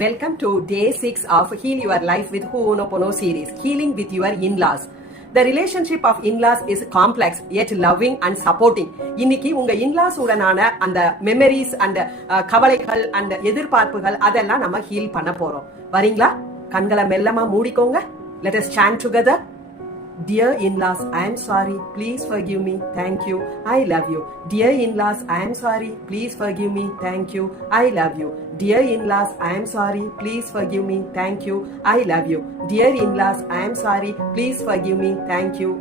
Welcome to day 6 of Heal Your Life with Ho'oponopono series, Healing with Your In-Laws. The relationship of in-laws is complex yet loving and supporting. இன்னைக்கு உங்க in-laws உடனான அந்த memories and கவலைகள் and எதிர்பார்ப்புகள் அதெல்லாம் நம்ம heel பண்ண போறோம். வரீங்களா? கண்களை மெல்லமா மூடிக்கோங்க. Let us chant together. Dear in-laws, I am sorry. Please forgive me. Thank you. I love you. Dear in-laws, I am sorry. Please forgive me. Thank you. I love you. Dear in-laws, I am sorry. Please forgive me. Thank you. I love you. Dear in-laws, I am sorry. Please forgive me. Thank you.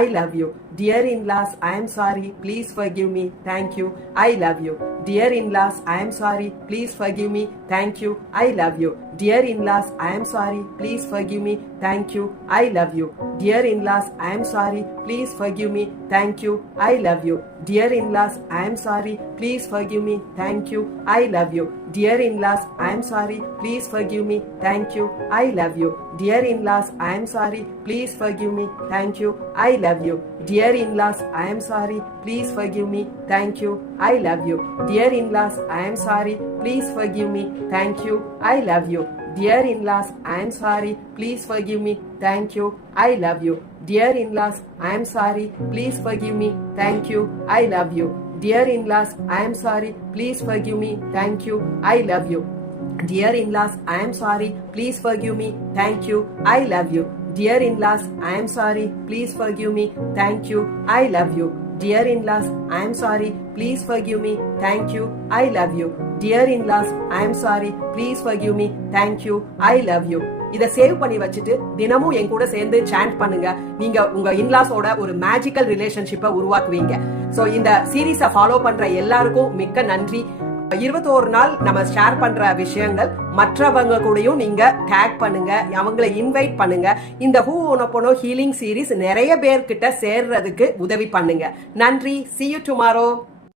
I love you. Dear in-laws, I am sorry. Please forgive me. Thank you. I love you. Dear in-laws, I am sorry. Please forgive me. Thank you. I love you. Dear in-laws, I am sorry. Please forgive me. Thank you. I love you. Dear in-laws, I am sorry. Please forgive me. Thank you. I love you. Dear in-laws, I am sorry. Please forgive me. Thank you. I love you. Dear in-laws, I am sorry. Please forgive me. Thank you. I love you. Dear in-laws, I am sorry. Please forgive me. Thank you. I love you. Dear in-laws, I am sorry. Please forgive me. Thank you. I love you. Dear in-laws, I am sorry. Please forgive me. Thank you. I love you. Dear in-laws, I am sorry. Please forgive me. Thank you. I love you. Dear in-laws, I am sorry. Please forgive me. Thank you. I love you. Dear in-laws, I am sorry. Please forgive me. Thank you. I love you. Dear in-laws, I am sorry. Please forgive me. Thank you. I love you. Dear in-laws, I am sorry. Please forgive me. Thank you. I love you. Dear in-laws, I am sorry. Please forgive me. Thank you. I love you. Dear in-laws, I am sorry. Please forgive me. Thank you. I love you. Dear in-laws, I am sorry. Please forgive me. Thank you. I love you. இதை save பண்ணி வச்சுட்டு தினமும் என் கூட சேர்ந்து sand பண்ணுங்க. நீங்க உங்க இன்லாஸோட ஒரு மேஜிக்கல் ரிலேஷன்ஷிப்பை உருவாக்குவீங்க. சோ இந்த சீரீஸை ஃபாலோ பண்ற எல்லாருக்கும் மிக்க நன்றி. 21 நாள் நம்ம ஷேர் பண்ற விஷயங்கள் மற்றவங்க கூடயும் நீங்க டேக் பண்ணுங்க, அவங்களை இன்வைட் பண்ணுங்க. இந்த ஹூஓனோபோனோ ஹீலிங் சீரீஸ் நிறைய பேர்கிட்ட சேர்றதுக்கு உதவி பண்ணுங்க. நன்றி. See you tomorrow.